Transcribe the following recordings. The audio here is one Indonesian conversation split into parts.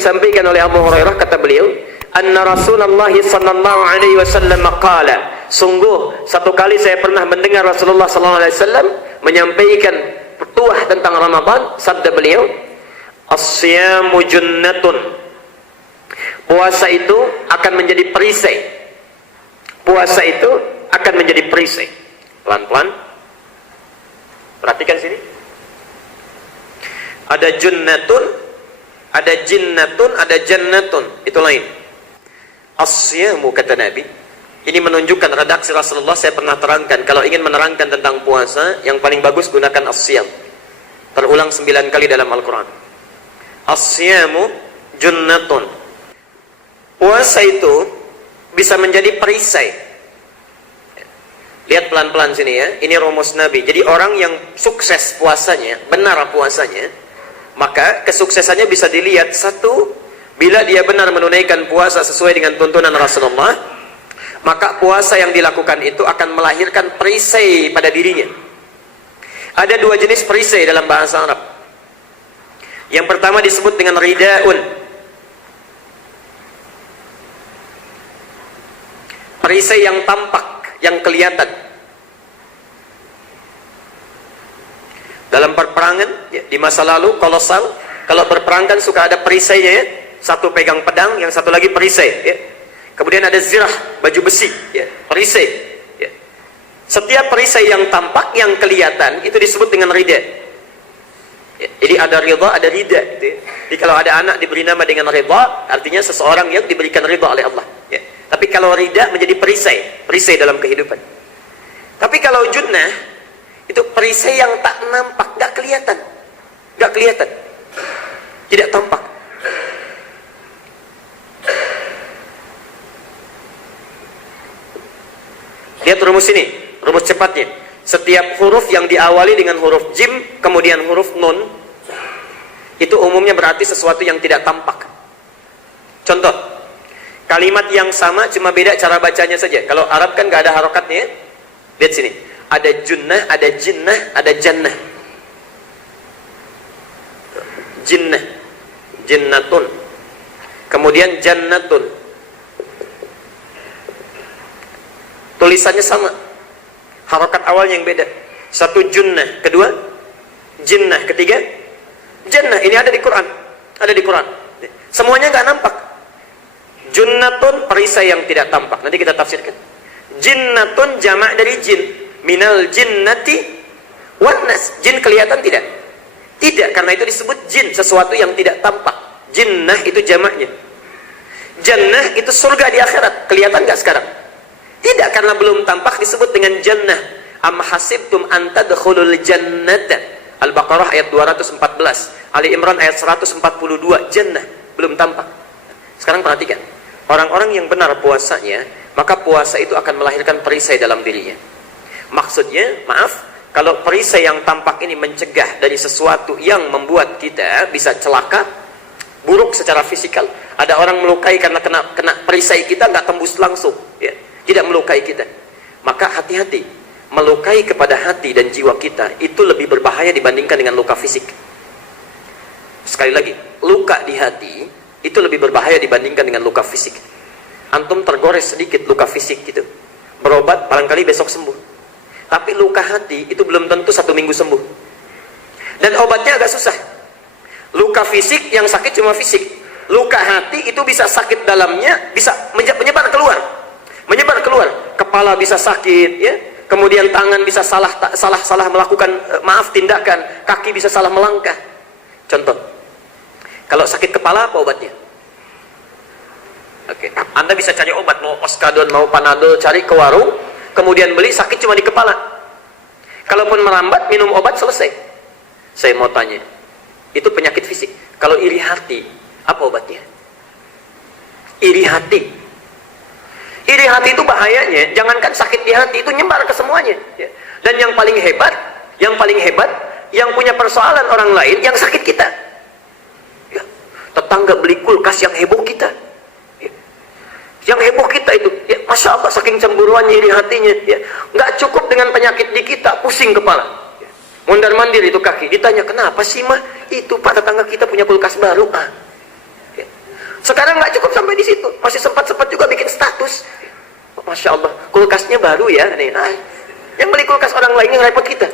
disampaikan oleh Abu Hurairah, kata beliau, anna Rasulullah sallallahu alaihi wasallam qala, sungguh satu kali saya pernah mendengar Rasulullah sallallahu alaihi wasallam menyampaikan petuah tentang Ramadan. Sabda beliau, as-siyamu junnatun, puasa itu akan menjadi perisai. Puasa itu akan menjadi perisai. Pelan-pelan, perhatikan sini. Ada junnatun, ada jinnatun, ada jannatun, itu lain. As-siyamu, kata Nabi, ini menunjukkan redaksi Rasulullah. Saya pernah terangkan, kalau ingin menerangkan tentang puasa, yang paling bagus gunakan as-siyam. Terulang 9 kali dalam Al-Quran. As-siyamu junnatun, puasa itu bisa menjadi perisai. Lihat pelan-pelan sini ya, ini rumus Nabi. Jadi orang yang sukses puasanya, benar puasanya, maka kesuksesannya bisa dilihat, satu, bila dia benar menunaikan puasa sesuai dengan tuntunan Rasulullah, maka puasa yang dilakukan itu akan melahirkan perisai pada dirinya. Ada 2 jenis perisai dalam bahasa Arab. Yang pertama disebut dengan ridaun, perisai yang tampak, yang kelihatan. Dalam perperangan ya, di masa lalu kolosal, kalau berperang kan suka ada perisainya ya. Satu pegang pedang, yang satu lagi perisai ya. Kemudian ada zirah, baju besi ya, perisai ya. Setiap perisai yang tampak, yang kelihatan, itu disebut dengan rida ya. Jadi ada ridha, ada rida gitu ya. Jadi kalau ada anak diberi nama dengan ridha, artinya seseorang yang diberikan ridha oleh Allah ya. Tapi kalau rida menjadi perisai, perisai dalam kehidupan. Tapi kalau junnah, itu perisai yang tak nampak, gak kelihatan, gak kelihatan, tidak tampak. Lihat rumus ini, rumus cepatnya. Setiap huruf yang diawali dengan huruf jim, kemudian huruf nun, itu umumnya berarti sesuatu yang tidak tampak. Contoh, kalimat yang sama, cuma beda cara bacanya saja. Kalau Arab kan gak ada harokatnya. Lihat sini, ada junnah, ada jinnah, ada jannah. Jinnah, jinnatun, kemudian jannatun. Tulisannya sama, harokat awalnya yang beda. Satu junnah, kedua jinnah, ketiga jannah. Ini ada di Quran, ada di Quran. Semuanya nggak nampak. Junnatun, perisai yang tidak tampak. Nanti kita tafsirkan. Jinnatun, jamak dari jin. Minal jinnati wan nas. Jin kelihatan tidak? Tidak, karena itu disebut jin, sesuatu yang tidak tampak. Jinnah itu jamaknya. Jannah itu surga di akhirat. Kelihatan nggak sekarang? Tidak, karena belum tampak, disebut dengan jannah. Am hasibtum an tadkhulul jannata. Al-Baqarah ayat 214, Ali Imran ayat 142. Jannah belum tampak. Sekarang perhatikan, orang-orang yang benar puasanya, maka puasa itu akan melahirkan perisai dalam dirinya. Maksudnya, maaf, kalau perisai yang tampak ini mencegah dari sesuatu yang membuat kita bisa celaka, buruk secara fisikal. Ada orang melukai karena kena perisai kita, nggak tembus langsung ya, tidak melukai kita. Maka hati-hati, melukai kepada hati dan jiwa kita itu lebih berbahaya dibandingkan dengan luka fisik. Sekali lagi, luka di hati itu lebih berbahaya dibandingkan dengan luka fisik. Antum tergores sedikit luka fisik gitu, berobat barangkali besok sembuh. Tapi luka hati itu belum tentu 1 minggu sembuh. Dan obatnya agak susah. Luka fisik yang sakit cuma fisik. Luka hati itu bisa sakit dalamnya, bisa menyebar keluar. Menyebar keluar. Kepala bisa sakit ya. Kemudian tangan bisa salah melakukan tindakan, kaki bisa salah melangkah. Contoh, kalau sakit kepala apa obatnya? Oke, Anda bisa cari obat, mau Oskadon, mau Panadol, cari ke warung, kemudian beli, sakit cuma di kepala. Kalaupun merambat, minum obat, selesai. Saya mau tanya, itu penyakit fisik. Kalau iri hati, apa obatnya? Iri hati. Iri hati itu bahayanya, jangankan sakit di hati, itu nyebar ke semuanya. Dan yang paling hebat, yang punya persoalan orang lain, yang sakit kita. Ya, tetangga beli kulkas, yang heboh kita. Ya, yang heboh kita itu, ya, Masya Allah, saking cemburuannya iri hatinya. Ya, nggak cukup dengan penyakit di kita, pusing kepala. Ya, mondar-mandir itu kaki. Ditanya, kenapa sih mah? Itu Pak, tetangga kita punya kulkas baru. Ya, Sekarang nggak cukup sampai di situ, masih sempat juga bikin status. Masya Allah, kulkasnya baru ya nih. Yang beli kulkas orang lain yang repot kita.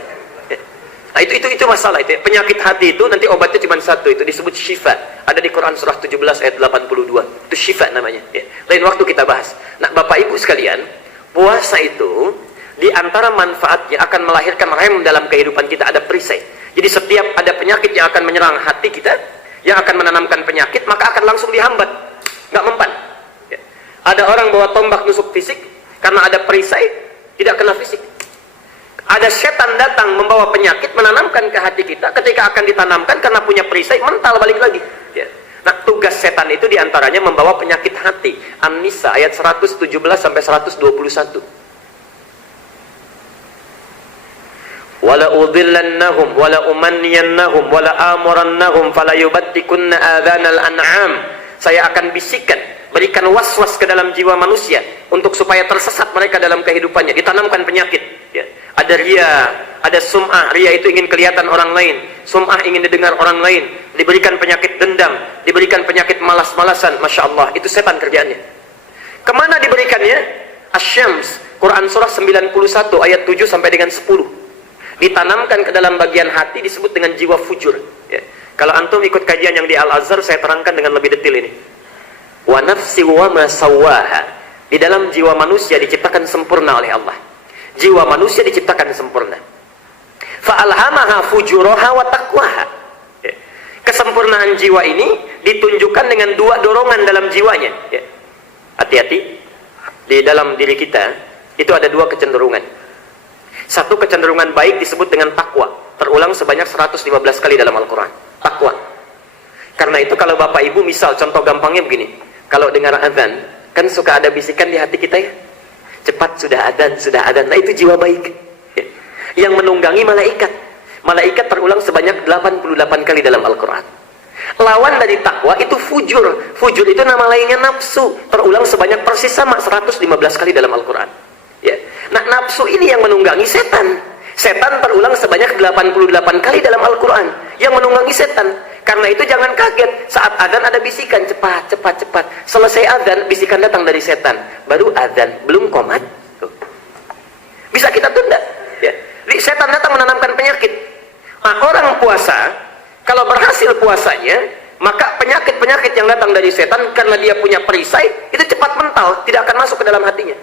Nah, itu masalah itu. Penyakit hati itu nanti obatnya cuma satu, itu disebut syifa. Ada di Quran surah 17 ayat 82. Itu syifa namanya. Ya. Lain waktu kita bahas. Nah, Bapak Ibu sekalian, puasa itu di antara manfaatnya akan melahirkan rem dalam kehidupan kita, ada perisai. Jadi setiap ada penyakit yang akan menyerang hati kita, yang akan menanamkan penyakit, maka akan langsung dihambat, nggak mempan. Ya. Ada orang bawa tombak nusuk fisik, karena ada perisai, tidak kena fisik. Ada setan datang membawa penyakit, menanamkan ke hati kita, ketika akan ditanamkan karena punya perisai, mental balik lagi. Ya. Nah, tugas setan itu diantaranya membawa penyakit hati. An-Nisa ayat 117 sampai 121. Wala udhillannahum wala umanniyannahum wala amurannahum fala yubattikunna adhanal an'am. Saya akan bisikan, berikan was-was ke dalam jiwa manusia untuk supaya tersesat mereka dalam kehidupannya, ditanamkan penyakit. Ya. Ada ria, ada sum'ah. Ria itu ingin kelihatan orang lain, sum'ah ingin didengar orang lain. Diberikan penyakit dendam, diberikan penyakit malas-malasan. Masya Allah, itu setan kerjaannya. Kemana diberikannya? Asy-Syams, Quran surah 91 ayat 7 sampai dengan 10. Ditanamkan ke dalam bagian hati, disebut dengan jiwa fujur. Ya. Kalau antum ikut kajian yang di Al-Azhar, saya terangkan dengan lebih detail ini. Wa nafsi wa ma sawwaha. Di dalam jiwa manusia diciptakan sempurna oleh Allah. Jiwa manusia diciptakan sempurna. Fa'alhamaha fujuraha wa taqwaha. Ya. Kesempurnaan jiwa ini ditunjukkan dengan dua dorongan dalam jiwanya. Ya. Hati-hati, di dalam diri kita itu ada dua kecenderungan. Satu kecenderungan baik disebut dengan takwa, terulang sebanyak 115 kali dalam Al-Quran. Takwa. Karena itu kalau Bapak Ibu, misal contoh gampangnya begini, kalau dengar azan, kan suka ada bisikan di hati kita ya, cepat sudah adzan, sudah adzan. Nah, itu jiwa baik ya. Yang menunggangi malaikat. Malaikat terulang sebanyak 88 kali dalam Al-Quran. Lawan dari takwa itu fujur. Fujur itu nama lainnya nafsu, terulang sebanyak persis sama 115 kali dalam Al-Quran ya. Nah, nafsu ini yang menunggangi setan. Setan terulang sebanyak 88 kali dalam Al-Quran, yang menunggangi setan. Karena itu jangan kaget, saat adzan ada bisikan, cepat, cepat, cepat. Selesai adzan, bisikan datang dari setan. Baru adzan, belum qomat. Bisa kita tunda. Ya. Setan datang menanamkan penyakit. Nah, orang puasa, kalau berhasil puasanya, maka penyakit-penyakit yang datang dari setan, karena dia punya perisai, itu cepat mental, tidak akan masuk ke dalam hatinya.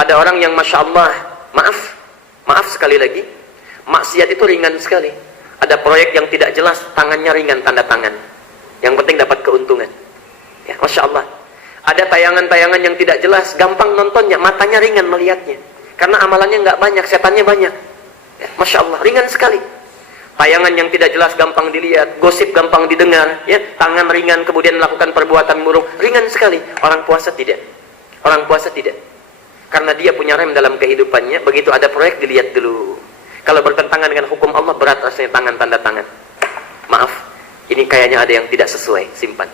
Ada orang yang Masya Allah, maaf sekali lagi, maksiat itu ringan sekali. Ada proyek yang tidak jelas, tangannya ringan, tanda tangan. Yang penting dapat keuntungan. Ya, Masya Allah. Ada tayangan-tayangan yang tidak jelas, gampang nontonnya, matanya ringan melihatnya. Karena amalannya nggak banyak, setannya banyak. Ya, Masya Allah, ringan sekali. Tayangan yang tidak jelas gampang dilihat, gosip gampang didengar, ya, tangan ringan kemudian melakukan perbuatan buruk, ringan sekali. Orang puasa tidak. Orang puasa tidak. Karena dia punya rem dalam kehidupannya, begitu ada proyek dilihat dulu. Kalau bertentangan dengan hukum Allah, berat rasanya tangan, tanda tangan. Maaf, ini kayaknya ada yang tidak sesuai, simpan.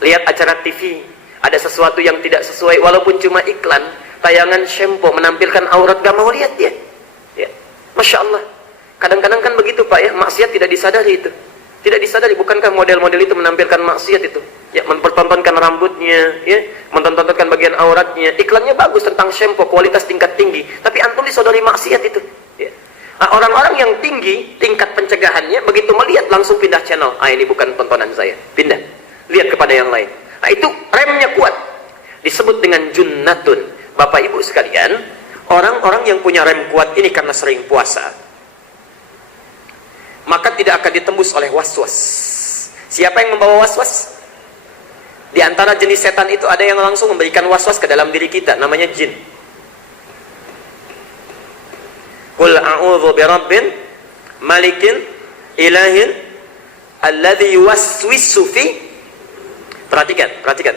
Lihat acara TV, ada sesuatu yang tidak sesuai, walaupun cuma iklan, tayangan shampoo menampilkan aurat, gak mau lihat dia. Ya. Masya Allah. Kadang-kadang kan begitu Pak ya, maksiat tidak disadari itu. Tidak disadari, bukankah model-model itu menampilkan maksiat itu? Ya, mempertontonkan rambutnya, ya, menontonkan bagian auratnya. Iklannya bagus tentang shampoo, kualitas tingkat tinggi. Tapi antum disodori maksiat itu. Ya. Nah, orang-orang yang tinggi, tingkat pencegahannya, begitu melihat langsung pindah channel. Ah, ini bukan tontonan saya. Pindah. Lihat kepada yang lain. Nah, itu remnya kuat. Disebut dengan junnatun. Bapak Ibu sekalian, orang-orang yang punya rem kuat ini karena sering puasa, maka tidak akan ditembus oleh was-was. Siapa yang membawa was-was? Di antara jenis setan itu ada yang langsung memberikan was-was ke dalam diri kita, namanya jin. Qul a'udzu birabbin malikin ilahin alladzi yuwaswisu fi, perhatikan,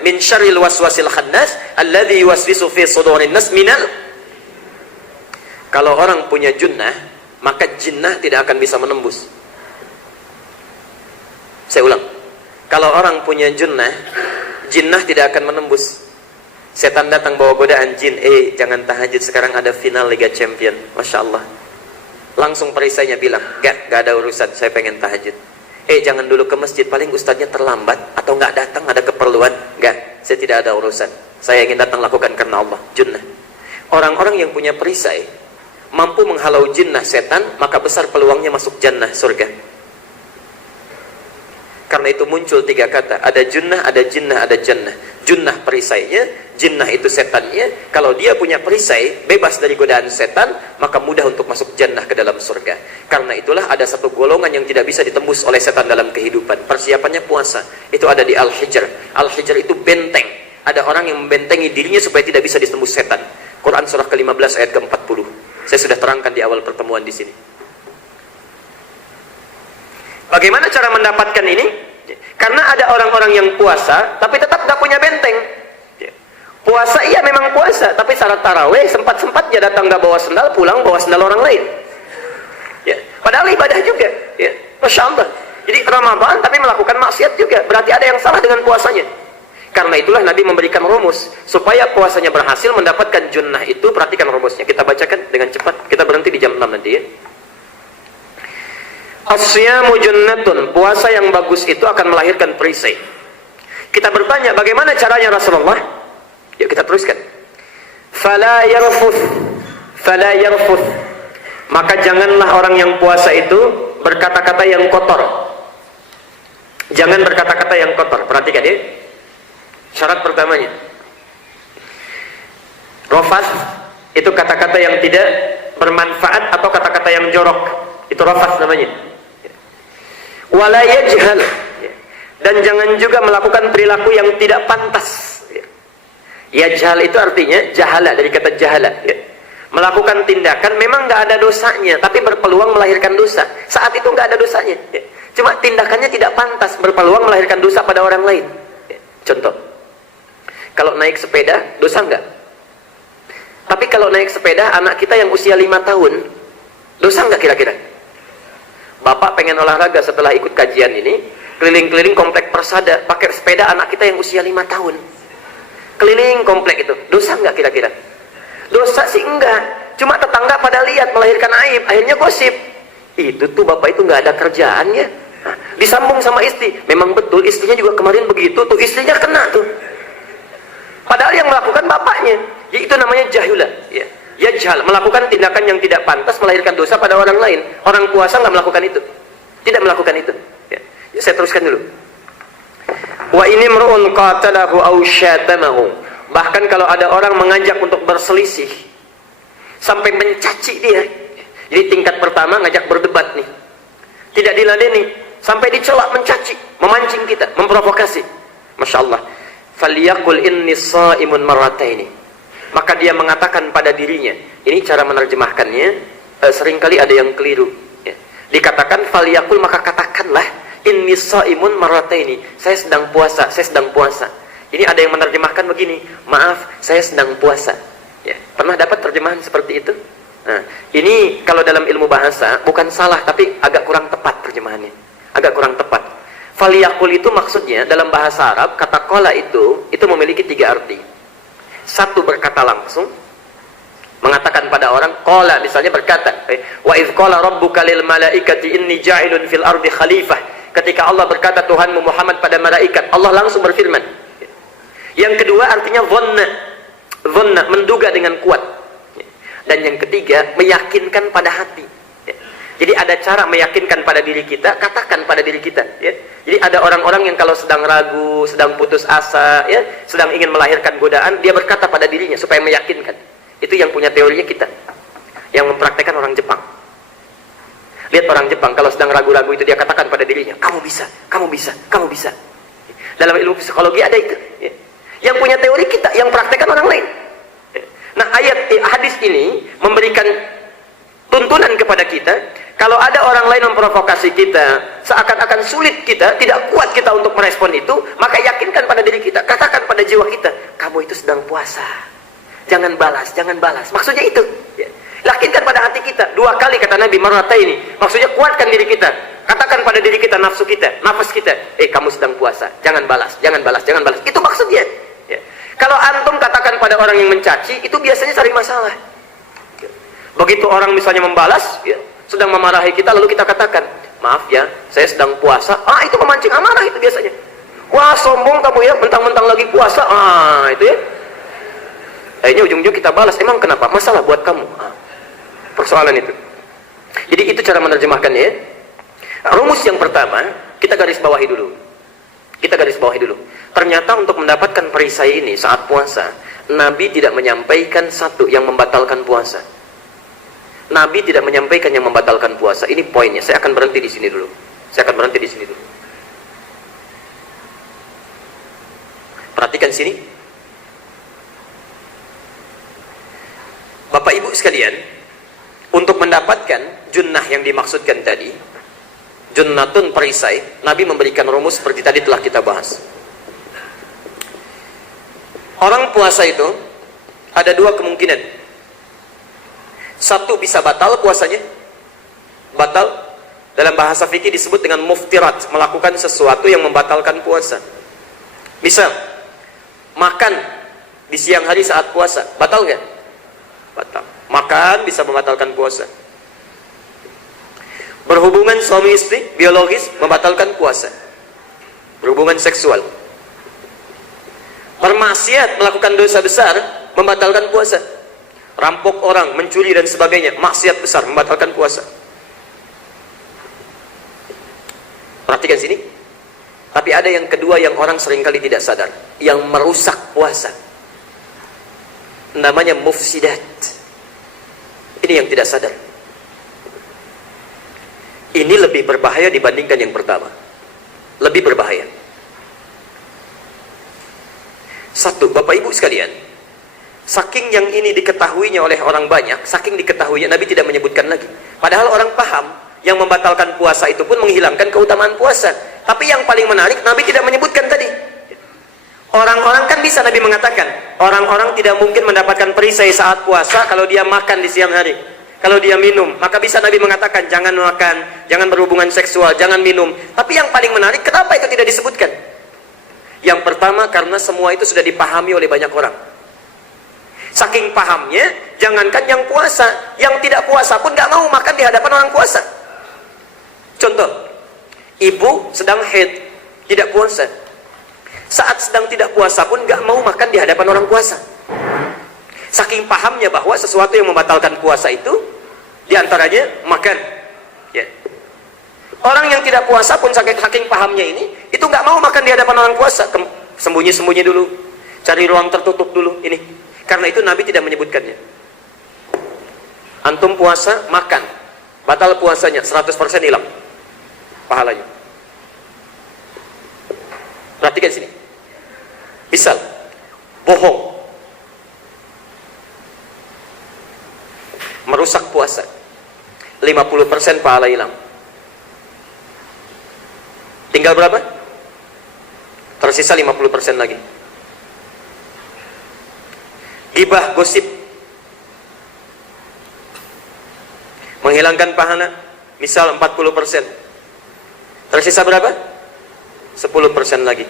min syarril waswasil khannas alladzi yuwaswisu fi sudurin nas minal. Kalau orang punya junnah, maka jinnah tidak akan bisa menembus. Saya ulang, kalau orang punya jinnah tidak akan menembus. Setan datang bawa godaan jin, jangan tahajud, sekarang ada final Liga Champion, Masya Allah. Langsung perisainya bilang, gak ada urusan, saya pengen tahajud. Jangan dulu ke masjid, paling ustadznya terlambat atau gak datang, ada keperluan. Enggak, saya tidak ada urusan. Saya ingin datang lakukan karena Allah. Junnah. Orang-orang yang punya perisai mampu menghalau jinnah setan, maka besar peluangnya masuk jannah, surga. Karena itu muncul 3 kata, ada junnah, ada jinnah, ada jannah. Junnah perisainya, jinnah itu setannya. Kalau dia punya perisai, bebas dari godaan setan, maka mudah untuk masuk jannah ke dalam surga. Karena itulah ada satu golongan yang tidak bisa ditembus oleh setan dalam kehidupan. Persiapannya puasa. Itu ada di Al-Hijr. Al-Hijr itu benteng. Ada orang yang membentengi dirinya supaya tidak bisa ditembus setan. Quran surah ke-15 ayat ke-40. Saya sudah terangkan di awal pertemuan di sini. Bagaimana cara mendapatkan ini? Karena ada orang-orang yang puasa, tapi tetap gak punya benteng. Puasa iya memang puasa, tapi syarat taraweh sempat-sempatnya datang gak bawa sendal, pulang bawa sendal orang lain. Ya, padahal ibadah juga. Ya, Masya Allah. Jadi Ramadan tapi melakukan maksiat juga. Berarti ada yang salah dengan puasanya. Karena itulah Nabi memberikan rumus supaya puasanya berhasil mendapatkan junnah itu. Perhatikan rumusnya. Kita bacakan dengan cepat. Kita berhenti di jam 6 nanti ya. As-siyamu junnatun. Puasa yang bagus itu akan melahirkan perisai. Kita bertanya, bagaimana caranya Rasulullah? Yuk kita teruskan. Fala yarfuth. Fala yarfuth. Maka janganlah orang yang puasa itu berkata-kata yang kotor. Jangan berkata-kata yang kotor. Perhatikan ya. Syarat pertamanya, rafath itu kata-kata yang tidak bermanfaat atau kata-kata yang jorok. Itu rafath namanya. Wala yajhal, dan jangan juga melakukan perilaku yang tidak pantas. Yajhal itu artinya jahala, dari kata jahala. Melakukan tindakan memang nggak ada dosanya, tapi berpeluang melahirkan dosa. Saat itu nggak ada dosanya. Cuma tindakannya tidak pantas, berpeluang melahirkan dosa pada orang lain. Contoh. Kalau naik sepeda, dosa enggak? Tapi kalau naik sepeda, anak kita yang usia 5 tahun, dosa enggak kira-kira? Bapak pengen olahraga setelah ikut kajian ini, keliling-keliling komplek Persada, pakai sepeda anak kita yang usia 5 tahun. Keliling komplek itu, dosa enggak kira-kira? Dosa sih enggak, cuma tetangga pada lihat, melahirkan aib, akhirnya gosip. Itu tuh bapak itu enggak ada kerjaannya. Disambung sama istri, memang betul istrinya juga kemarin begitu, tuh istrinya kena tuh. Padahal yang melakukan bapaknya, yaitu namanya jahulah. Ya, yajhal, melakukan tindakan yang tidak pantas melahirkan dosa pada orang lain. Orang puasa nggak melakukan itu, tidak melakukan itu. Ya, saya teruskan dulu. Wa ini mru'un qatalahu aw syatamahu. Bahkan kalau ada orang mengajak untuk berselisih sampai mencaci dia. Jadi tingkat pertama ngajak berdebat nih, tidak diladeni, sampai dicela, mencaci, memancing kita, memprovokasi. Masya Allah. Falyaqul inni shaimun marrataini. Maka dia mengatakan pada dirinya, ini cara menerjemahkannya seringkali ada yang keliru ya. Dikatakan falyaqul, maka katakanlah inni shaimun marrataini, saya sedang puasa, saya sedang puasa. Ini ada yang menerjemahkan begini, maaf saya sedang puasa ya. Pernah dapat terjemahan seperti itu? Nah, ini kalau dalam ilmu bahasa bukan salah, tapi agak kurang tepat terjemahannya, agak kurang tepat. Faliyakul itu maksudnya dalam bahasa Arab, kata kola itu memiliki 3 arti. Satu, berkata langsung, mengatakan pada orang. Kola misalnya berkata, wa idh qala rabbuka lil malaikati inni ja'ilun fil ardi khalifah. Ketika Allah berkata Tuhanmu Muhammad pada malaikat, Allah langsung berfirman. Yang kedua artinya dhanna, menduga dengan kuat. Dan yang ketiga, meyakinkan pada hati. Jadi ada cara meyakinkan pada diri kita, katakan pada diri kita ya. Jadi ada orang-orang yang kalau sedang ragu, sedang putus asa ya, sedang ingin melahirkan godaan, dia berkata pada dirinya supaya meyakinkan. Itu yang punya teorinya kita, yang mempraktekkan orang Jepang. Lihat orang Jepang kalau sedang ragu-ragu itu dia katakan pada dirinya, kamu bisa, kamu bisa, kamu bisa. Dalam ilmu psikologi ada itu ya. Yang punya teori kita, yang praktekkan orang lain. Nah hadis ini memberikan tuntunan kepada kita. Kalau ada orang lain memprovokasi kita, seakan-akan sulit kita, tidak kuat kita untuk merespon itu, maka yakinkan pada diri kita, katakan pada jiwa kita, kamu itu sedang puasa, jangan balas, jangan balas. Maksudnya itu ya. Yakinkan pada hati kita. 2 kali kata Nabi, marrataini, maksudnya kuatkan diri kita, katakan pada diri kita, nafsu kita, nafas kita, kamu sedang puasa, jangan balas, jangan balas, jangan balas. Itu maksudnya ya. Kalau antum katakan pada orang yang mencaci, itu biasanya cari masalah. Begitu orang misalnya membalas ya, sedang memarahi kita, lalu kita katakan, maaf ya, saya sedang puasa. Itu memancing amarah itu biasanya. Wah sombong kamu ya, mentang-mentang lagi puasa. Itu ya. Akhirnya ujung-ujung kita balas, emang kenapa? Masalah buat kamu. Persoalan itu. Jadi itu cara menerjemahkannya ya. Rumus yang pertama, kita garis bawahi dulu. Ternyata untuk mendapatkan perisai ini saat puasa, Nabi tidak menyampaikan satu yang membatalkan puasa. Nabi tidak menyampaikan yang membatalkan puasa. Ini poinnya. Saya akan berhenti di sini dulu. Perhatikan sini. Bapak Ibu sekalian, untuk mendapatkan junnah yang dimaksudkan tadi, junnatun perisai, Nabi memberikan rumus seperti tadi telah kita bahas. Orang puasa itu ada dua kemungkinan. Satu, bisa batal puasanya. Batal dalam bahasa fikih disebut dengan muftirat, melakukan sesuatu yang membatalkan puasa. Misal makan di siang hari saat puasa, batal nggak? Batal. Makan bisa membatalkan puasa. Berhubungan suami istri biologis membatalkan puasa. Berhubungan seksual. Bermaksiat, melakukan dosa besar membatalkan puasa. Rampok orang, mencuri dan sebagainya, maksiat besar membatalkan puasa. Perhatikan sini. Tapi ada yang kedua yang orang seringkali tidak sadar, yang merusak puasa. Namanya mufsidat. Ini yang tidak sadar. Ini lebih berbahaya dibandingkan yang pertama. Lebih berbahaya. Satu, Bapak Ibu sekalian, saking yang ini diketahuinya oleh orang banyak, saking diketahuinya Nabi tidak menyebutkan lagi. Padahal orang paham yang membatalkan puasa itu pun menghilangkan keutamaan puasa. Tapi yang paling menarik, Nabi tidak menyebutkan tadi. Orang-orang kan bisa Nabi mengatakan, orang-orang tidak mungkin mendapatkan perisai saat puasa kalau dia makan di siang hari. Kalau dia minum, maka bisa Nabi mengatakan, jangan makan, jangan berhubungan seksual, jangan minum. Tapi yang paling menarik, kenapa itu tidak disebutkan? Yang pertama, karena semua itu sudah dipahami oleh banyak orang. Saking pahamnya, jangankan yang puasa, yang tidak puasa pun gak mau makan di hadapan orang puasa. Contoh, ibu sedang haid, tidak puasa. Saat sedang tidak puasa pun gak mau makan di hadapan orang puasa. Saking pahamnya bahwa sesuatu yang membatalkan puasa itu diantaranya makan ya. Orang yang tidak puasa pun saking pahamnya ini, itu gak mau makan di hadapan orang puasa. Sembunyi-sembunyi dulu, cari ruang tertutup dulu ini. Karena itu Nabi tidak menyebutkannya. Antum puasa, makan, batal puasanya, 100% hilang pahalanya. Perhatikan sini. Misal, bohong, merusak puasa, 50% pahala hilang. Tinggal berapa? Tersisa 50% lagi. Gibah, gosip, menghilangkan pahala, misal 40%. Tersisa berapa? 10% lagi.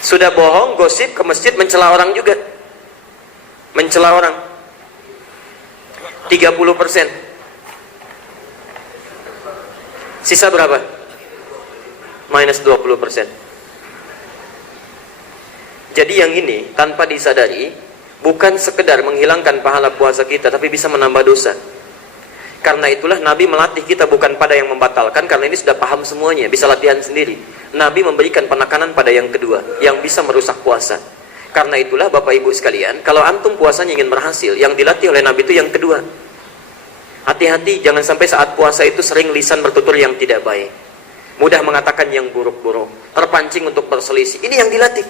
Sudah bohong, gosip, ke masjid, mencela orang juga. Mencela orang, 30%. Sisa berapa? Minus 20%. Jadi yang ini tanpa disadari bukan sekedar menghilangkan pahala puasa kita, tapi bisa menambah dosa. Karena itulah Nabi melatih kita bukan pada yang membatalkan, karena ini sudah paham semuanya, bisa latihan sendiri. Nabi memberikan penekanan pada yang kedua, yang bisa merusak puasa. Karena itulah Bapak Ibu sekalian, kalau antum puasanya ingin berhasil, yang dilatih oleh Nabi itu yang kedua. Hati-hati, jangan sampai saat puasa itu sering lisan bertutur yang tidak baik, mudah mengatakan yang buruk-buruk, terpancing untuk berselisih. Ini yang dilatih.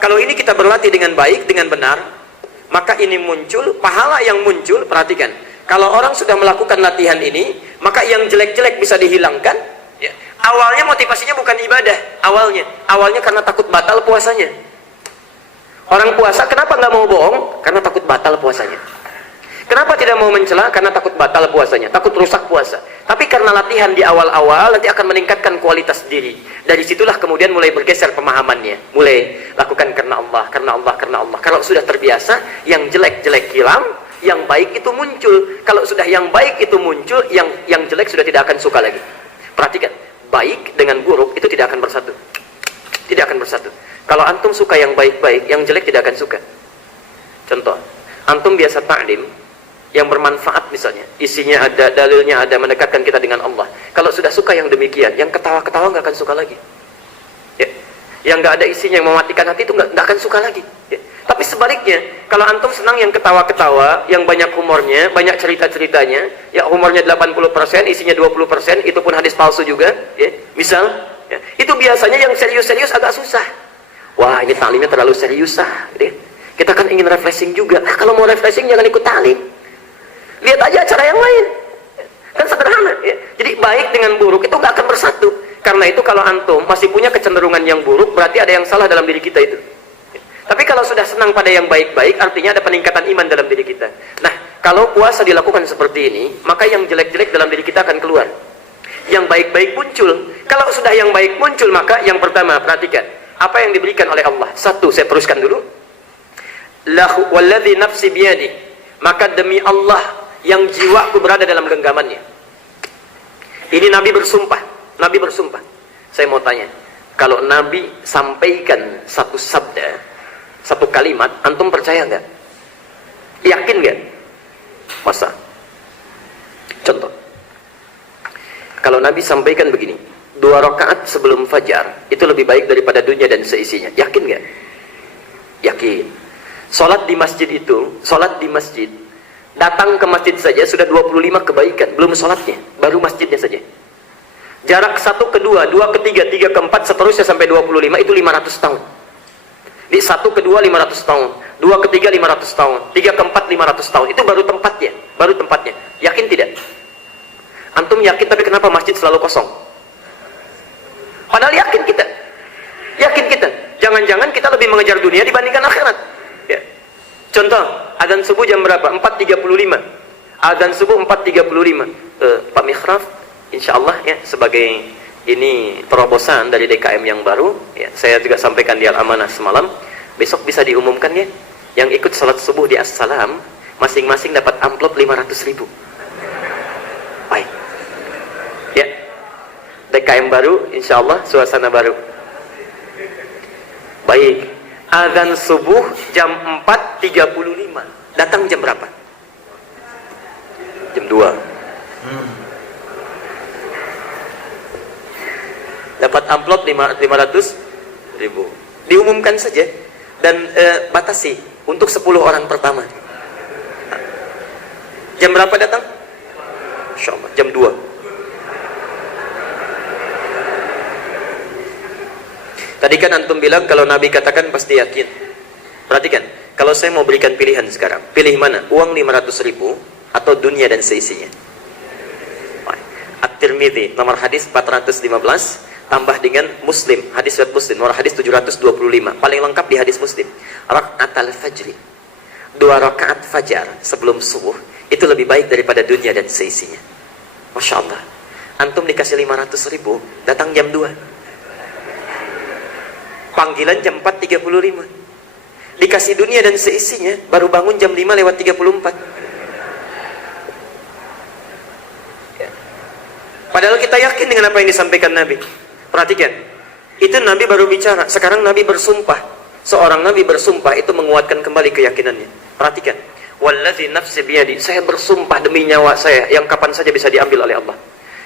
Kalau ini kita berlatih dengan baik, dengan benar, maka ini muncul, pahala yang muncul. Perhatikan, kalau orang sudah melakukan latihan ini, maka yang jelek-jelek bisa dihilangkan ya. Awalnya motivasinya bukan ibadah, awalnya karena takut batal puasanya. Orang puasa kenapa nggak mau bohong? Karena takut batal puasanya. Kenapa tidak mau mencela? Karena takut batal puasanya, takut rusak puasa. Tapi karena latihan di awal-awal nanti akan meningkatkan kualitas diri. Dari situlah kemudian mulai bergeser pemahamannya, mulai lakukan karena Allah, karena Allah, karena Allah. Kalau sudah terbiasa, yang jelek-jelek hilang, yang baik itu muncul. Kalau sudah yang baik itu muncul, yang jelek sudah tidak akan suka lagi. Perhatikan, baik dengan buruk itu tidak akan bersatu. Tidak akan bersatu. Kalau antum suka yang baik-baik, yang jelek tidak akan suka. Contoh, antum biasa ta'lim yang bermanfaat misalnya, isinya ada, dalilnya ada, mendekatkan kita dengan Allah. Kalau sudah suka yang demikian, yang ketawa-ketawa nggak akan suka lagi. Ya. Yang nggak ada isinya, yang mematikan hati itu nggak akan suka lagi. Ya. Tapi sebaliknya, kalau antum senang yang ketawa-ketawa, yang banyak humornya, banyak cerita-ceritanya, ya humornya 80%, isinya 20%, itu pun hadis palsu juga, ya. Misal, ya. Itu biasanya yang serius-serius agak susah. Wah, ini taklimnya terlalu serius gitu ya. Kita kan ingin refreshing juga. Kalau mau refreshing jangan ikut taklim. Lihat aja acara yang lain. Kan sederhana ya. Jadi baik dengan buruk itu nggak akan bersatu. Karena itu kalau antum masih punya kecenderungan yang buruk, berarti ada yang salah dalam diri kita itu. Tapi kalau sudah senang pada yang baik-baik, artinya ada peningkatan iman dalam diri kita. Nah, kalau puasa dilakukan seperti ini, maka yang jelek-jelek dalam diri kita akan keluar. Yang baik-baik muncul. Kalau sudah yang baik muncul, maka yang pertama, perhatikan. Apa yang diberikan oleh Allah? Satu, saya teruskan dulu. Lahu walladzi nafsi biyadi. Maka demi Allah yang jiwaku berada dalam genggamannya. Ini Nabi bersumpah. Nabi bersumpah. Saya mau tanya, kalau Nabi sampaikan satu sabda, satu kalimat, antum percaya nggak? Yakin nggak? Masa? Contoh, kalau Nabi sampaikan begini, 2 rakaat sebelum fajar itu lebih baik daripada dunia dan seisinya. Yakin nggak? Yakin. Sholat di masjid itu, sholat di masjid, datang ke masjid saja sudah 25 kebaikan, belum sholatnya, baru masjidnya saja. Jarak 1 ke 2, 2 ke 3, 3 ke 4, seterusnya sampai 25, itu 500 tahun. Di 1 ke 2, 500 tahun, 2 ke 3, 500 tahun, 3 ke 4, 500 tahun. Itu baru tempatnya, baru tempatnya. Yakin tidak? Antum yakin, tapi kenapa masjid selalu kosong? Padahal yakin kita. Yakin kita. Jangan-jangan kita lebih mengejar dunia dibandingkan akhirat. Ya. Contoh, azan subuh jam berapa? 4.35. Azan subuh 4.35. Pak Mikhraf, insya Allah ya, sebagai ini terobosan dari DKM yang baru, ya, saya juga sampaikan di Al-Amanah semalam, besok bisa diumumkan ya, yang ikut salat subuh di As-Salam, masing-masing dapat amplop 500.000. Baik. Ya, DKM baru, insya Allah suasana baru. Baik. Azan subuh jam 4.35. Datang jam berapa? Jam 2. Dapat amplop 500.000. Diumumkan saja dan batasi untuk 10 orang pertama. Jam berapa datang? Insyaallah jam 2. Tadi kan antum bilang kalau Nabi katakan pasti yakin. Perhatikan, kalau saya mau berikan pilihan sekarang, pilih mana? Uang 500.000 atau dunia dan seisinya? At-Tirmidzi nomor hadis 415 tambah dengan Muslim, hadis riwayat Muslim nomor hadis 725, paling lengkap di hadis Muslim. Rakaatul fajri, 2 rakaat fajar sebelum subuh itu lebih baik daripada dunia dan seisinya. Masya Allah. Antum dikasih 500.000, datang jam 2. Panggilan jam 4.35. Dikasih dunia dan seisinya, baru bangun jam 5:34. Padahal kita yakin dengan apa yang disampaikan Nabi. Perhatikan, itu Nabi baru bicara, sekarang Nabi bersumpah. Seorang Nabi bersumpah itu menguatkan kembali keyakinannya. Perhatikan, wallazi nafsi biyadi, saya bersumpah demi nyawa saya yang kapan saja bisa diambil oleh Allah.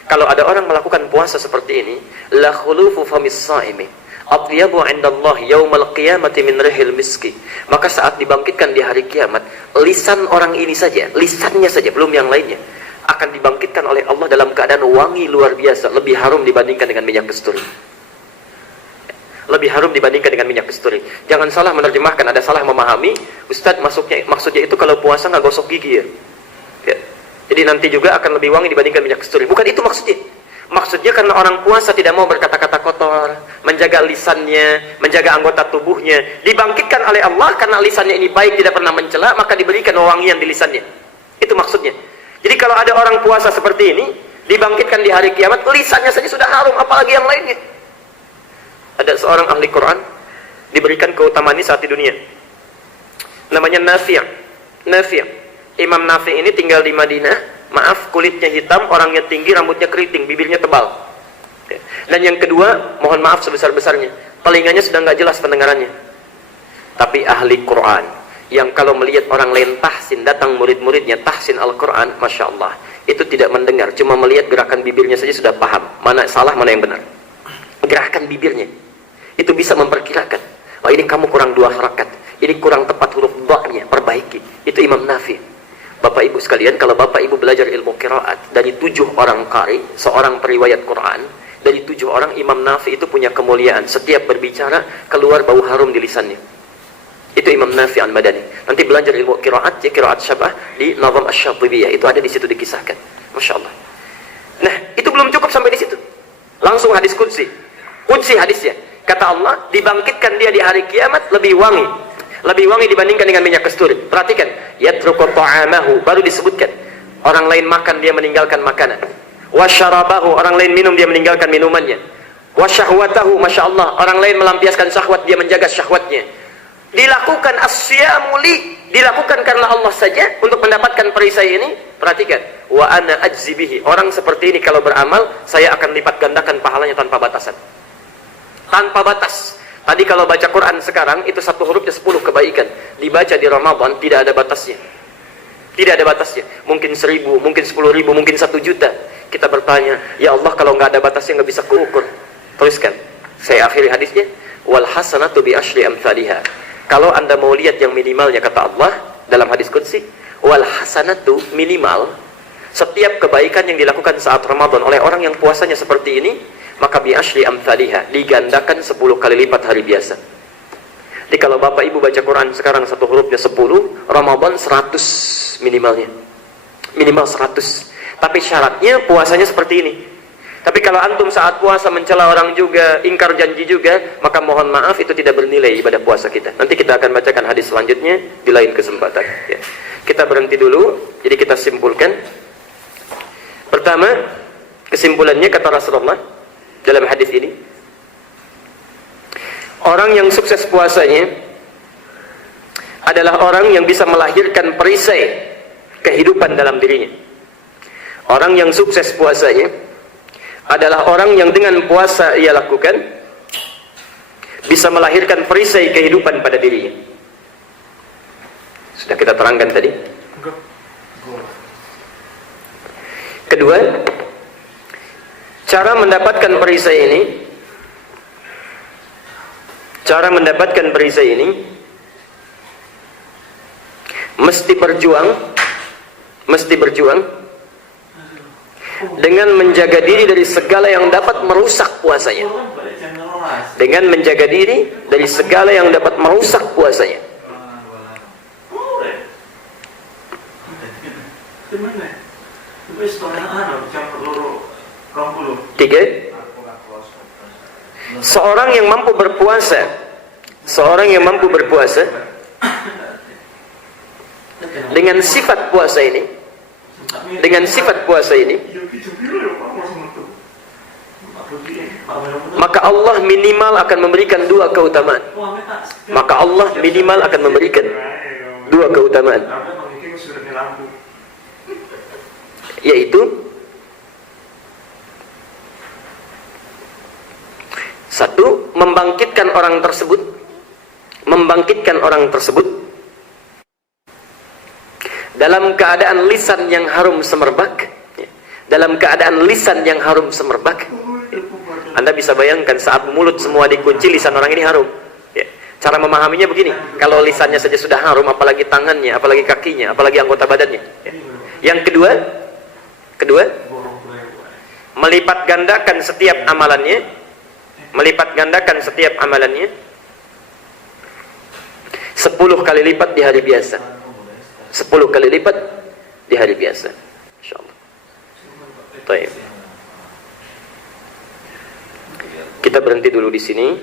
Kalau ada orang melakukan puasa seperti ini, la khulufu famis saimi atyabu 'indallah yaumal qiyamati min rihil miski. Maka saat dibangkitkan di hari kiamat, lisan orang ini saja, lisannya saja, belum yang lainnya, akan dibangkitkan oleh Allah dalam keadaan wangi luar biasa, lebih harum dibandingkan dengan minyak kasturi. Lebih harum dibandingkan dengan minyak kasturi. Jangan salah menerjemahkan, ada salah memahami. Ustadz maksudnya itu kalau puasa nggak gosok gigi ya. Jadi nanti juga akan lebih wangi dibandingkan minyak kasturi. Bukan itu maksudnya. Maksudnya karena orang puasa tidak mau berkata-kata kotor, menjaga lisannya, menjaga anggota tubuhnya, dibangkitkan oleh Allah karena lisannya ini baik, tidak pernah mencela, maka diberikan wewangian di lisannya. Itu maksudnya. Jadi kalau ada orang puasa seperti ini, dibangkitkan di hari kiamat, lisannya saja sudah harum, apalagi yang lainnya. Ada seorang ahli Quran diberikan keutamaan ini saat di dunia. Namanya Nafi'. Imam Nafi' ini tinggal di Madinah. Maaf, kulitnya hitam, orangnya tinggi, rambutnya keriting, bibirnya tebal. Dan yang kedua, mohon maaf sebesar-besarnya, telinganya sudah nggak jelas pendengarannya. Tapi ahli Quran, yang kalau melihat orang lain tahsin, datang murid-muridnya tahsin Al-Quran, Masya Allah, itu tidak mendengar, cuma melihat gerakan bibirnya saja sudah paham mana salah, mana yang benar. Gerakan bibirnya itu bisa memperkirakan, oh ini kamu kurang 2 harakat, ini kurang tepat huruf dha-nya, perbaiki. Itu Imam Nafi. Bapak ibu sekalian, kalau bapak ibu belajar ilmu qiraat, dari 7 orang qari, seorang periwayat Quran, dari 7 orang, Imam Nafi itu punya kemuliaan, setiap berbicara keluar bau harum di lisannya. Itu Imam Nafi al-Madani. Nanti belajar ilmu qiraat, ya, qiraat syabah di Nazam Asy-Syatibiyah, itu ada di situ dikisahkan. Masya Allah. Nah, itu belum cukup sampai di situ. Langsung hadis qudsi. Qudsi hadisnya. Kata Allah, dibangkitkan dia di hari kiamat lebih wangi. Lebih wangi dibandingkan dengan minyak kasturi. Perhatikan, yatruku ta'amahu, baru disebutkan. Orang lain makan, dia meninggalkan makanan. Wa syarabahu, orang lain minum, dia meninggalkan minumannya. Wa syahwatahu, Masya Allah, orang lain melampiaskan syahwat, dia menjaga syahwatnya. Dilakukan asyamuli, dilakukan karena Allah saja untuk mendapatkan perisai ini. Perhatikan, wa ana ajzi bihi, orang seperti ini kalau beramal, saya akan lipat gandakan pahalanya tanpa batasan. Tanpa batas. Tadi kalau baca Quran sekarang, itu satu hurufnya 10 kebaikan. Dibaca di Ramadan, tidak ada batasnya. Tidak ada batasnya. Mungkin 1000, mungkin 10.000, mungkin 1 juta. Kita bertanya, ya Allah, kalau nggak ada batasnya nggak bisa keukur. Teruskan. Saya akhiri hadisnya. Wal hasanatu bi asyri amsalihha. Kalau anda mau lihat yang minimalnya, kata Allah dalam hadis qudsi, wal hasanatu, minimal, setiap kebaikan yang dilakukan saat Ramadan oleh orang yang puasanya seperti ini, maka bi asyri amsalihha, digandakan 10 kali lipat hari biasa. Jadi kalau bapak ibu baca Quran sekarang satu hurufnya 10, Ramadan 100 minimalnya. Minimal 100. Tapi syaratnya puasanya seperti ini. Tapi kalau antum saat puasa mencela orang juga, ingkar janji juga, maka mohon maaf, itu tidak bernilai ibadah puasa kita. Nanti kita akan bacakan hadis selanjutnya di lain kesempatan. Ya. Kita berhenti dulu, jadi kita simpulkan. Pertama, kesimpulannya kata Rasulullah dalam hadis ini, orang yang sukses puasanya adalah orang yang bisa melahirkan perisai kehidupan dalam dirinya. Orang yang sukses puasanya adalah orang yang dengan puasa ia lakukan bisa melahirkan perisai kehidupan pada dirinya. Sudah kita terangkan tadi. Kedua, cara mendapatkan perisai ini, mesti berjuang dengan menjaga diri dari segala yang dapat merusak puasanya. Dengan menjaga diri dari segala yang dapat merusak puasanya. Tiga, seorang yang mampu berpuasa dengan sifat puasa ini, maka Allah minimal akan memberikan 2 keutamaan. Yaitu, satu, membangkitkan orang tersebut dalam keadaan lisan yang harum semerbak. Anda bisa bayangkan saat mulut semua dikunci, lisan orang ini harum. Cara memahaminya begini, kalau lisannya saja sudah harum, apalagi tangannya, apalagi kakinya, apalagi anggota badannya. Yang kedua, melipat gandakan setiap amalannya 10 kali lipat di hari biasa. 10 kali lipat di hari biasa. Insyaallah. Baik. Kita berhenti dulu di sini.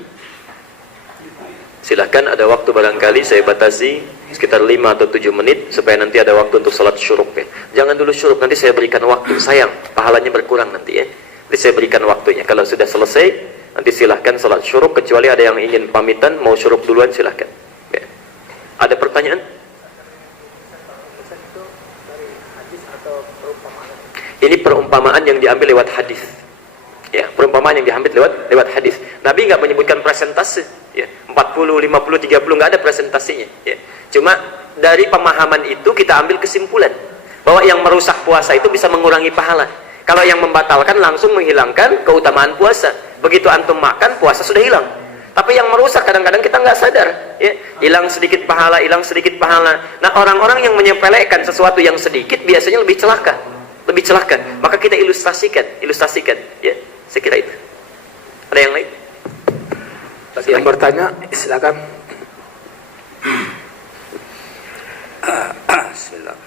Silahkan, ada waktu barangkali saya batasi sekitar 5 atau 7 menit supaya nanti ada waktu untuk salat syuruk ya. Jangan dulu syuruk, nanti saya berikan waktu, sayang, pahalanya berkurang nanti ya. Nanti saya berikan waktunya. Kalau sudah selesai, nanti silahkan salat syuruk, kecuali ada yang ingin pamitan mau syuruk duluan, silahkan. Ya. Ada pertanyaan? Ini perumpamaan yang diambil lewat hadis. Ya. perumpamaan yang diambil lewat hadis. Nabi nggak menyebutkan presentase, ya, 40, 50, 30 nggak ada presentasinya, ya. Cuma dari pemahaman itu kita ambil kesimpulan bahwa yang merusak puasa itu bisa mengurangi pahala. Kalau yang membatalkan langsung menghilangkan keutamaan puasa. Begitu antum makan, puasa sudah hilang. Tapi yang merusak kadang-kadang kita nggak sadar, ya, hilang sedikit pahala, hilang sedikit pahala. Nah, orang-orang yang menyepelekan sesuatu yang sedikit biasanya lebih celaka, Maka kita ilustrasikan, ya, saya kira itu. Ada yang lain? Yang bertanya, silakan. Bismillah.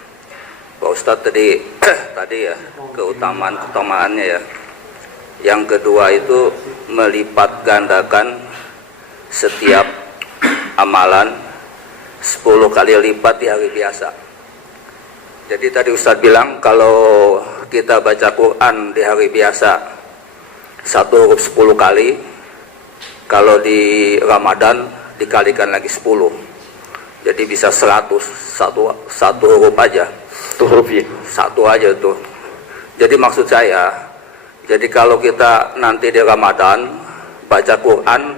Pak Ustadz tadi ya keutamaannya ya. Yang kedua itu melipat gandakan setiap amalan 10 kali lipat di hari biasa. Jadi tadi Ustadz bilang kalau kita baca Quran di hari biasa 1 huruf 10 kali, kalau di Ramadan dikalikan lagi 10. Jadi bisa 100, satu huruf aja. Satu aja tuh. Jadi maksud saya, jadi kalau kita nanti di Ramadan baca Quran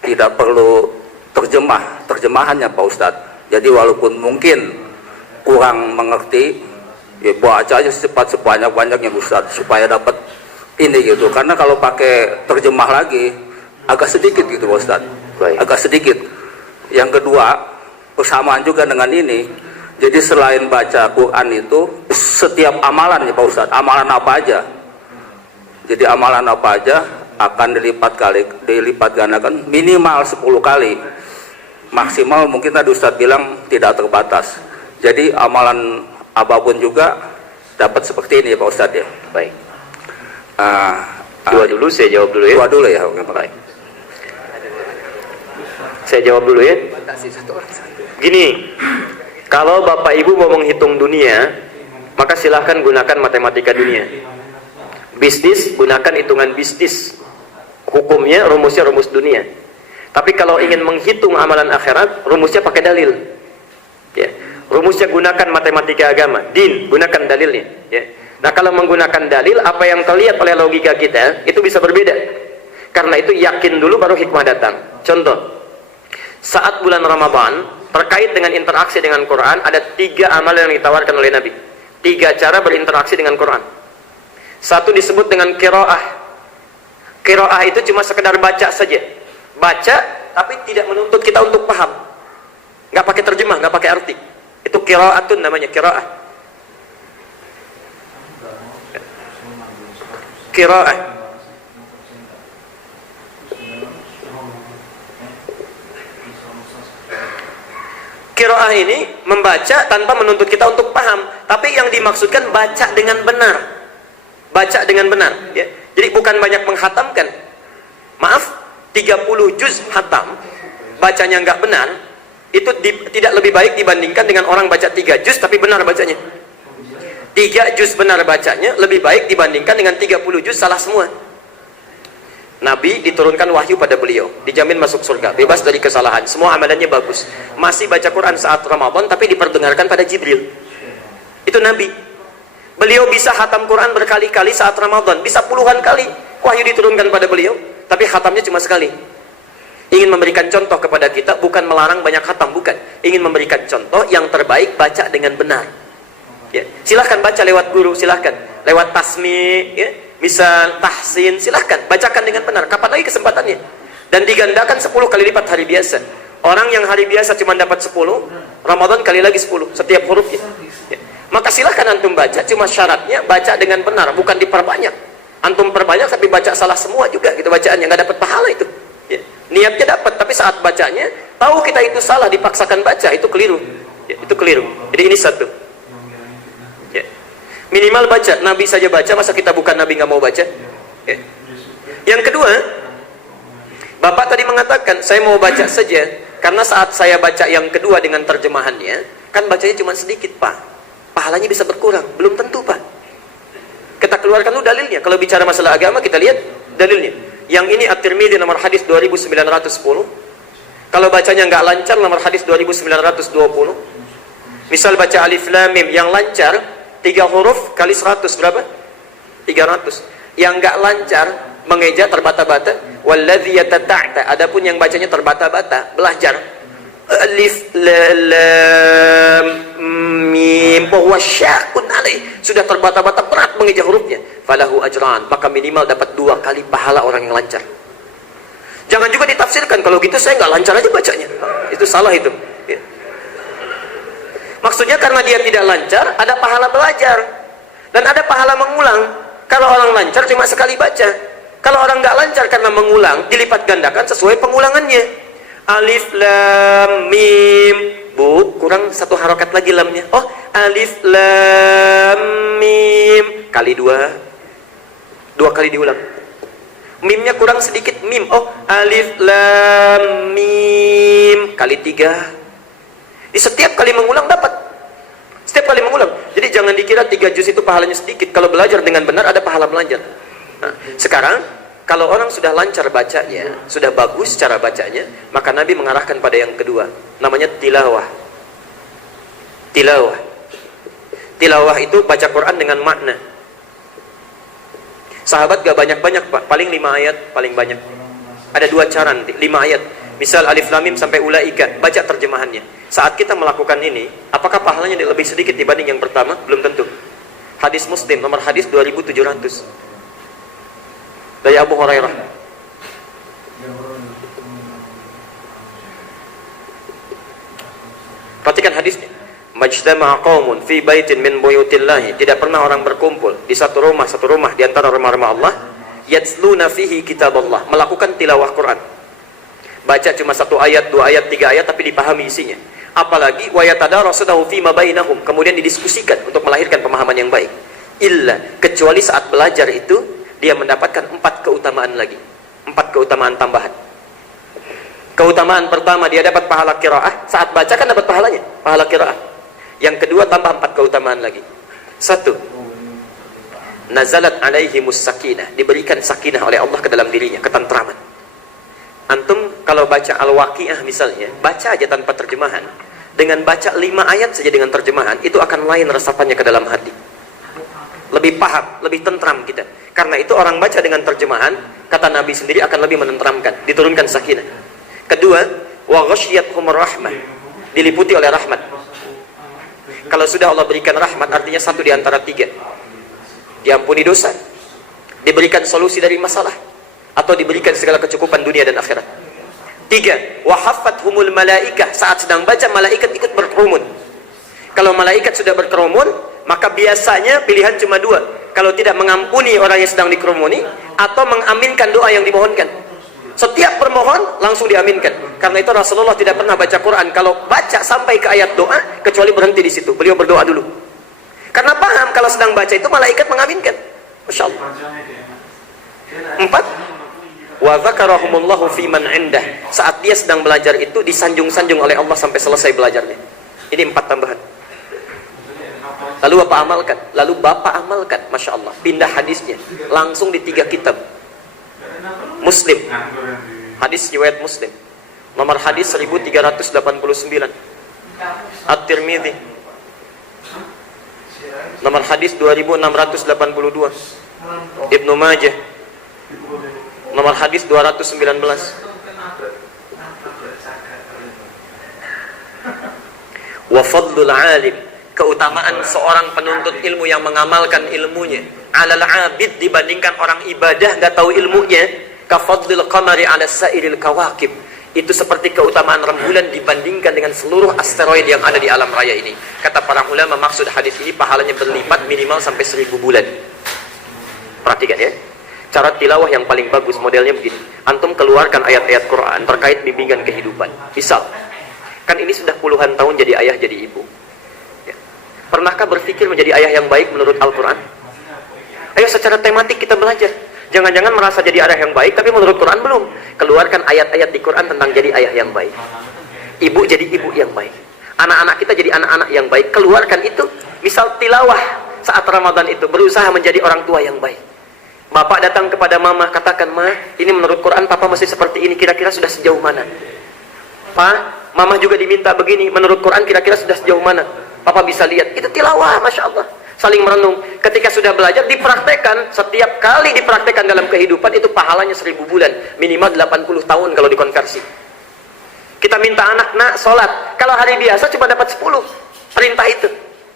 tidak perlu terjemahannya Pak Ustadz. Jadi walaupun mungkin kurang mengerti, ya baca aja secepat sebanyak-banyaknya Ustadz supaya dapat ini gitu. Karena kalau pakai terjemah lagi agak sedikit gitu Pak Ustadz. Agak sedikit. Yang kedua, bersamaan juga dengan ini. Jadi selain baca Quran itu setiap amalan ya Pak Ustadz, amalan apa aja. Jadi amalan apa aja akan dilipat gandakan minimal 10 kali. Maksimal mungkin tadi Ustadz bilang tidak terbatas. Jadi amalan apapun juga dapat seperti ini ya Pak Ustadz ya. Baik. Dua dulu, saya jawab dulu ya. Dua dulu ya. Oke, baik. Saya jawab dulu ya. Gini, kalau Bapak Ibu mau menghitung dunia, maka silahkan gunakan matematika dunia. Bisnis, gunakan hitungan bisnis. Hukumnya, rumusnya rumus dunia. Tapi kalau ingin menghitung amalan akhirat, rumusnya pakai dalil. Ya. Rumusnya gunakan matematika agama. Din, gunakan dalilnya. Ya. Nah, kalau menggunakan dalil, apa yang terlihat oleh logika kita, itu bisa berbeda. Karena itu yakin dulu baru hikmah datang. Contoh, saat bulan Ramadan, terkait dengan interaksi dengan Quran, ada 3 amalan yang ditawarkan oleh Nabi. 3 cara berinteraksi dengan Quran. Satu disebut dengan qiraah. Qiraah itu cuma sekedar baca saja. Baca, tapi tidak menuntut kita untuk paham. Nggak pakai terjemah, nggak pakai arti. Itu qiraatun namanya, qiraah. Qiraah. Qiraah ini membaca tanpa menuntut kita untuk paham, tapi yang dimaksudkan baca dengan benar. Baca dengan benar, ya. Jadi bukan banyak menghatamkan. Maaf, 30 juz hatam, bacanya nggak benar, itu tidak lebih baik dibandingkan dengan orang baca 3 juz tapi benar bacanya. 3 juz benar bacanya lebih baik dibandingkan dengan 30 juz salah semua. Nabi diturunkan wahyu pada beliau, dijamin masuk surga, bebas dari kesalahan, semua amalannya bagus. Masih baca Quran saat Ramadan tapi diperdengarkan pada Jibril. Itu Nabi. Beliau bisa khatam Quran berkali-kali saat Ramadan, bisa puluhan kali wahyu diturunkan pada beliau, tapi khatamnya cuma sekali. Ingin memberikan contoh kepada kita, bukan melarang banyak khatam, bukan. Ingin memberikan contoh yang terbaik, baca dengan benar. Ya, silahkan baca lewat guru, silahkan. Lewat tasmi, ya, misal tahsin, silahkan. Bacakan dengan benar. Kapan lagi kesempatannya? Dan digandakan 10 kali lipat hari biasa. Orang yang hari biasa cuma dapat 10, Ramadan kali lagi 10, setiap hurufnya. Ya. Maka silahkan antum baca, cuma syaratnya baca dengan benar, bukan diperbanyak. Antum perbanyak tapi baca salah semua juga, gitu bacaannya, nggak dapat pahala itu. Ya. Niatnya dapat, tapi saat bacanya, tahu kita itu salah, dipaksakan baca, itu keliru. Ya, itu keliru. Jadi ini satu. Ya. Minimal baca, Nabi saja baca, masa kita bukan Nabi nggak mau baca? Ya. Yang kedua, Bapak tadi mengatakan, saya mau baca saja, karena saat saya baca yang kedua dengan terjemahannya, kan bacanya cuma sedikit Pak. Pahalanya bisa berkurang, belum tentu Pak. Kita keluarkan dulu dalilnya. Kalau bicara masalah agama, kita lihat dalilnya. Yang ini At-Tirmidzi nomor hadis 2910. Kalau bacanya nggak lancar, nomor hadis 2920. Misal baca Alif Lam Mim yang lancar 3 huruf kali 100 berapa? 300. Yang nggak lancar mengeja terbata-bata. Walladzi yatata'ta, adapun yang bacanya terbata-bata, belajar. Alif lam mim bahwa syakun alaih, sudah terbata-bata berat mengeja hurufnya. Falahu ajran, maka minimal dapat 2 kali pahala orang yang lancar. Jangan juga ditafsirkan kalau gitu saya nggak lancar aja bacanya. Itu salah itu. Ya. Maksudnya karena dia tidak lancar, ada pahala belajar dan ada pahala mengulang. Kalau orang lancar cuma sekali baca. Kalau orang nggak lancar karena mengulang, dilipat gandakan sesuai pengulangannya. Alif lam mim, bu, kurang 1 harokat lagi lamnya. Oh, alif lam mim kali 2 kali diulang. Mimnya kurang sedikit, mim. Oh, alif lam mim kali 3. Di setiap kali mengulang dapat. Setiap kali mengulang. Jadi jangan dikira 3 juz itu pahalanya sedikit. Kalau belajar dengan benar ada pahala belajar. Nah, sekarang kalau orang sudah lancar bacanya, sudah bagus cara bacanya, maka Nabi mengarahkan pada yang kedua, namanya tilawah. Tilawah. Tilawah itu baca Quran dengan makna. Sahabat gak banyak-banyak, Pak, paling 5 ayat paling banyak. Ada 2 cara nanti, 5 ayat. Misal alif lam mim sampai ulaika, baca terjemahannya. Saat kita melakukan ini, apakah pahalanya lebih sedikit dibanding yang pertama? Belum tentu. Hadis Muslim, nomor hadis 2700. Dari Abu Hurairah. Perhatikan hadisnya. Majtama'a qaumun fi baitin min buyutillahi, tidak pernah orang berkumpul di satu rumah di antara rumah-rumah Allah, yatsluna fihi kitaballah, melakukan tilawah Quran. Baca cuma 1 ayat, 2 ayat, 3 ayat tapi dipahami isinya. Apalagi wa yatadarasunahu fima bainahum, kemudian didiskusikan untuk melahirkan pemahaman yang baik. Illa, kecuali saat belajar itu dia mendapatkan 4 keutamaan lagi, 4 keutamaan tambahan. Keutamaan pertama, dia dapat pahala qiraah, saat baca kan dapat pahalanya, pahala qiraah. Yang kedua tambah 4 keutamaan lagi. 1, nazalat alaihimus sakinah, diberikan sakinah oleh Allah ke dalam dirinya, ketentraman. Antum kalau baca Al-Waqiah misalnya, baca aja tanpa terjemahan, dengan baca 5 ayat saja dengan terjemahan, itu akan lain resapannya ke dalam hati. Lebih paham, lebih tentram kita. Karena itu orang baca dengan terjemahan, kata Nabi sendiri akan lebih menenteramkan, diturunkan sakinah. Kedua, wa ghasyiyatuhumur rahmah, diliputi oleh rahmat. Kalau sudah Allah berikan rahmat, artinya 1 di antara 3. Diampuni dosa, diberikan solusi dari masalah, atau diberikan segala kecukupan dunia dan akhirat. 3, wa haffathumul malaikah, saat sedang baca malaikat ikut berkerumun. Kalau malaikat sudah berkerumun, maka biasanya pilihan cuma 2. Kalau tidak mengampuni orang yang sedang dikerumuni, atau mengaminkan doa yang dimohonkan. Setiap bermohon langsung diaminkan. Karena itu Rasulullah tidak pernah baca Quran kalau baca sampai ke ayat doa kecuali berhenti di situ. Beliau berdoa dulu. Karena paham kalau sedang baca itu malaikat mengaminkan. Masya Allah. 4, wa dzakarahumullahu fi man indah, saat dia sedang belajar itu disanjung-sanjung oleh Allah sampai selesai belajarnya. Ini 4 tambahan. Lalu Bapak amalkan, Masya Allah, pindah hadisnya langsung di 3 kitab. Muslim, hadis riwayat Muslim, nomor hadis 1389. At-Tirmidzi, nomor hadis 2682. Ibnu Majah, nomor hadis 219. Wa fadlul alim, keutamaan seorang penuntut ilmu yang mengamalkan ilmunya, alal abid, dibandingkan orang ibadah nggak tahu ilmunya, kafadlil qamari ala sairil kawakib, itu seperti keutamaan rembulan dibandingkan dengan seluruh asteroid yang ada di alam raya ini. Kata para ulama, maksud hadis ini pahalanya berlipat minimal sampai 1000 bulan. Perhatikan ya, cara tilawah yang paling bagus modelnya begini. Antum keluarkan ayat-ayat Quran terkait bimbingan kehidupan. Misal, kan ini sudah puluhan tahun jadi ayah jadi ibu. Pernahkah berpikir menjadi ayah yang baik menurut Al-Quran? Ayo secara tematik kita belajar. Jangan-jangan merasa jadi ayah yang baik, tapi menurut Quran belum. Keluarkan ayat-ayat di Quran tentang jadi ayah yang baik. Ibu jadi ibu yang baik. Anak-anak kita jadi anak-anak yang baik. Keluarkan itu. Misal tilawah saat Ramadan itu, berusaha menjadi orang tua yang baik. Bapak datang kepada mama, katakan, Ma, ini menurut Quran papa masih seperti ini, kira-kira sudah sejauh mana? Pak, mama juga diminta begini, menurut Quran kira-kira sudah sejauh mana? Papa bisa lihat, itu tilawah, Masya Allah. saling merenung. Ketika sudah belajar, dipraktekkan. Setiap kali dipraktekkan dalam kehidupan, itu pahalanya 1000 bulan. Minimal 80 tahun kalau dikonversi. Kita minta anak, nak, sholat. Kalau hari biasa cuma dapat 10. Perintah itu.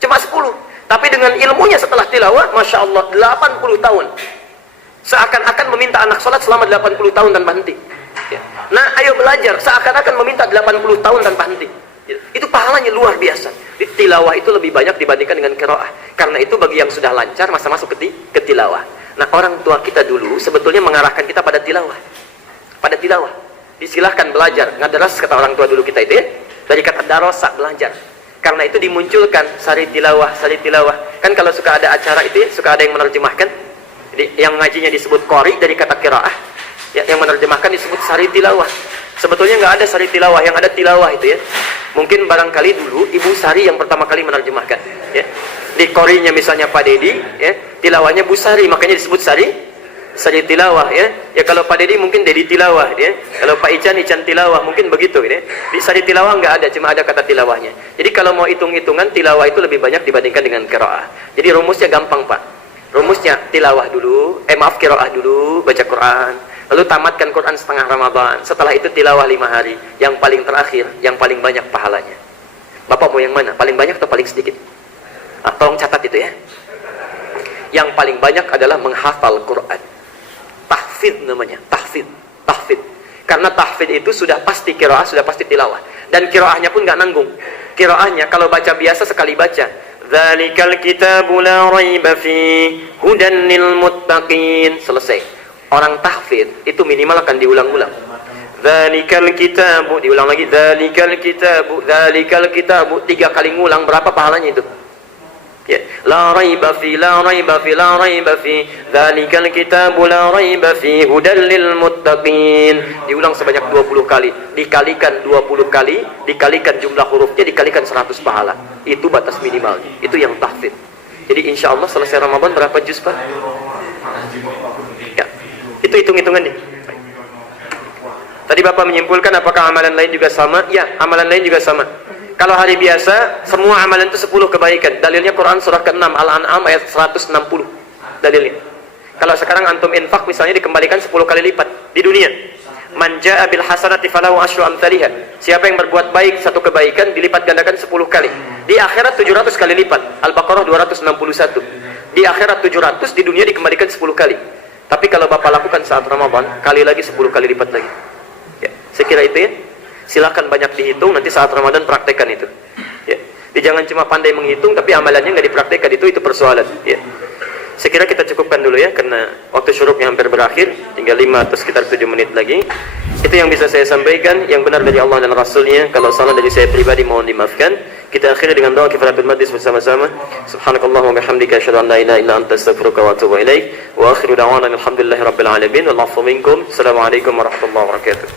Cuma 10. Tapi dengan ilmunya setelah tilawah, Masya Allah, 80 tahun. Seakan-akan meminta anak sholat selama 80 tahun tanpa henti. Ya. Nah, ayo belajar. Seakan-akan meminta 80 tahun tanpa henti. Ya. Itu pahalanya luar biasa. Di tilawah itu lebih banyak dibandingkan dengan qiraah. Karena itu bagi yang sudah lancar, masa masuk ke tilawah. Nah, orang tua kita dulu sebetulnya mengarahkan kita pada tilawah. Pada tilawah. Disilahkan belajar. Ngadaras kata orang tua dulu kita itu ya. Dari kata darosa, belajar. Karena itu dimunculkan sari tilawah, sari tilawah. Kan kalau suka ada acara itu ya, suka ada yang menerjemahkan. Jadi, yang ngajinya disebut qori dari kata qiraah, ya, yang menerjemahkan disebut sari tilawah. Sebetulnya nggak ada sari tilawah, yang ada tilawah itu ya. Mungkin barangkali dulu Ibu Sari yang pertama kali menerjemahkan. Ya. Di qorinya misalnya Pak Dedi, ya, tilawahnya Bu Sari, makanya disebut sari tilawah ya. Ya kalau Pak Dedi mungkin Dedi tilawah ya. Kalau Pak Ican tilawah, mungkin begitu ya. Di sari tilawah nggak ada, cuma ada kata tilawahnya. Jadi kalau mau hitung-hitungan, tilawah itu lebih banyak dibandingkan dengan qiraah. Jadi rumusnya gampang, Pak. Rumusnya tilawah dulu, qiraah dulu, baca Quran, lalu tamatkan Quran setengah Ramadan. Setelah itu tilawah 5 hari. Yang paling terakhir, yang paling banyak pahalanya. Bapak mau yang mana? Paling banyak atau paling sedikit? Tolong catat itu ya. Yang paling banyak adalah menghafal Quran. Tahfidz namanya, tahfidz. Karena tahfidz itu sudah pasti qiraah, sudah pasti tilawah. Dan qiraahnya pun nggak nanggung. Qiraahnya kalau baca biasa sekali baca. Dzalikal kitabu la raiba fi hudan lil muttaqin. Selesai. Orang tahfidz itu minimal akan diulang-ulang. Dzalikal kitabu, diulang lagi. Dzalikal kitabu, 3 kali ngulang, berapa pahalanya itu? Ya. La raiba fi, la raiba fi, la raiba fi. Dzalikal kitabu la raiba fi hudan lil muttaqin. Diulang sebanyak 20 kali. Dikalikan 20 kali, dikalikan jumlah hurufnya, dikalikan 100 pahala. Itu batas minimal. Itu yang tahfidz. Jadi insya Allah selesai Ramadan berapa juz, Pak? Ya. Itu hitung-hitungannya. Tadi Bapak menyimpulkan apakah amalan lain juga sama? Ya, amalan lain juga sama. Kalau hari biasa, semua amalan itu 10 kebaikan. Dalilnya Quran surah ke-6 Al-An'am ayat 160. Dalilnya. Kalau sekarang antum infak misalnya dikembalikan 10 kali lipat di dunia. Man jaa bil hasanati falahu asyru amsalihha. Siapa yang berbuat baik satu kebaikan dilipat gandakan 10 kali. Di akhirat 700 kali lipat. Al-Baqarah 261. Di akhirat 700, di dunia dikembalikan 10 kali. Tapi kalau Bapak lakukan saat Ramadan, kali lagi 10 kali lipat lagi. Ya, saya kira itu ya. Silakan banyak dihitung, nanti saat Ramadan praktekkan itu. Ya. Jadi jangan cuma pandai menghitung, tapi amalannya nggak dipraktekkan, itu persoalan. Ya. Saya kira kita cukupkan dulu ya, karena waktu syuruknya hampir berakhir, tinggal 5 atau sekitar 7 menit lagi. Itu yang bisa saya sampaikan, yang benar dari Allah dan Rasulnya. Kalau salah dari saya pribadi mohon dimaafkan. Kita akhiri dengan doa kifaratul majlis bersama-sama. Subhanakallahumma bihamdika asyhadu an la ilaha illa anta astaghfiruka wa atubu ilaik. Wa akhiru da'wana alhamdulillahi rabbil alamin. Wallahu minkum. Assalamualaikum warahmatullahi wabarakatuh.